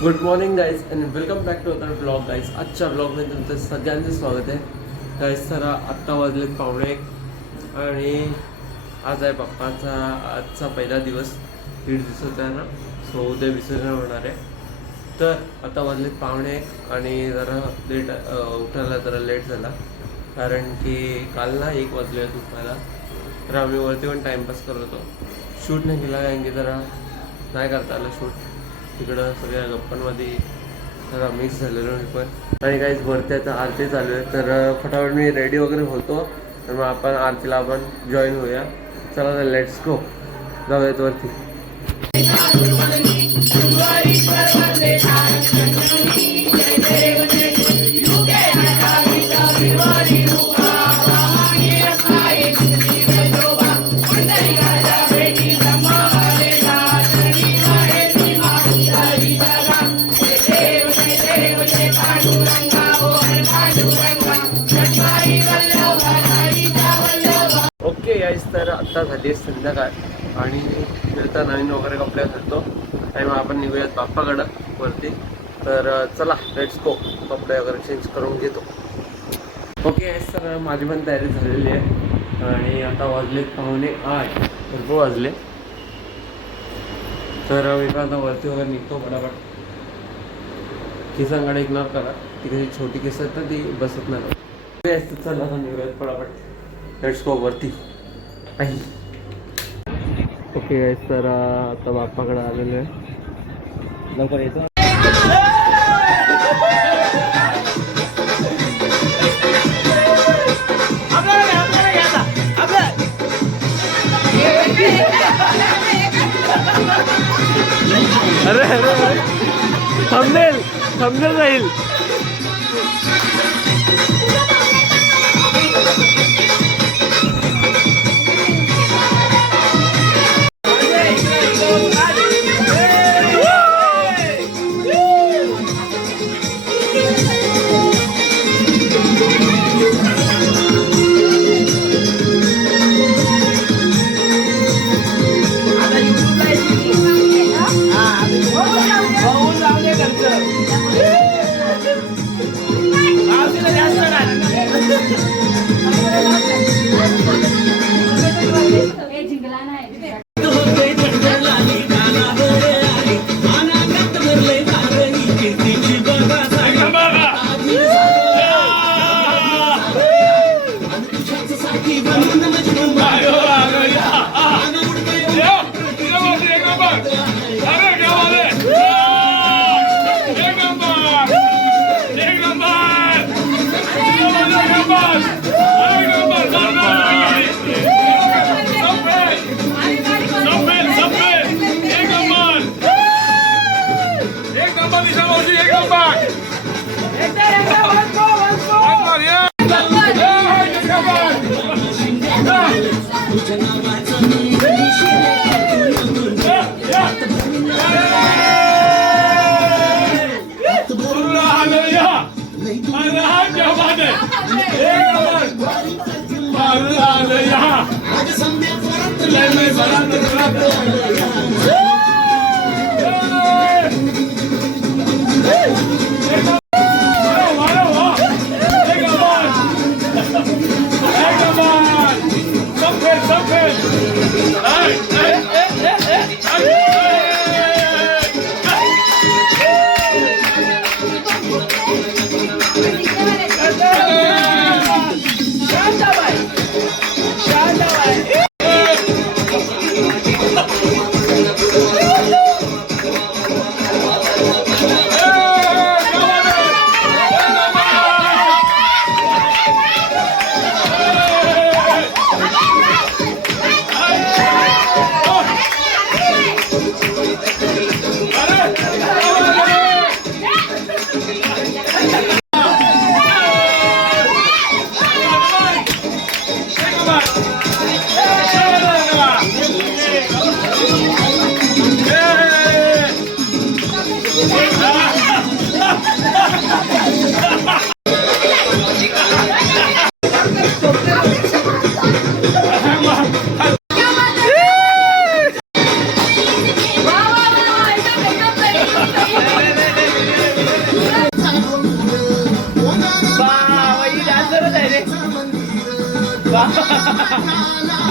Good morning guys and welcome back to other blog guys. आजच्या ब्लॉगमध्ये तुमचं सगळ्यांचं स्वागत आहे गाईज. तर आत्ता वाजलेत 1:45 आणि आज आहे बाप्पाचा आजचा पहिला दिवस. 1.5 दिवसाचा आहे ना, सो उद्या विसर्जन होणार आहे. तर आता वाजलेत 1:45 आणि जरा लेट उठायला जरा लेट झाला, कारण की काल ना 1 वाजले उठायला. तर आम्ही वरती पण टाईमपास करत होतो. शूट नाही केला कारण की जरा नाही करता आलं शूट. तिकडं सगळ्या गप्पांमध्ये जरा मिक्स झालेलो मी पण. आणि काहीच वरती आता आरती चालू आहे, तर फटाफट मी रेडी वगैरे होतो. तर मग आपण आरतीला आपण जॉईन होऊया. चला तर लेट्स गो, जाऊयात वरती. ओके यायच, तर आत्ता झाली आहे संध्याकाळ आणि मिळता नवीन वगैरे कपडे घालतो आणि मग आपण निघूयात बाप्पाकडं वरती. तर चला लेट्स गो, कपडे वगैरे चेंज करून घेतो. ओके यायच, तर माझी पण तयारी झालेली आहे आणि आता वाजलेत 7:45, भरपूर वाजले. तर मी पण आता वरती वगैरे निघतो फटाफट. केसांकडे इग्नोर करा, ती कशी छोटी केस आहेत ना, ती बसत नाही. चला आता निघूयात फटाफट, लेट्स गो वरती. ओके गाइस, तर आता बाप्पाकडे आलेलो आहे. लवकर येतो. अरे अरे थंबनेल थंबनेल राहील. का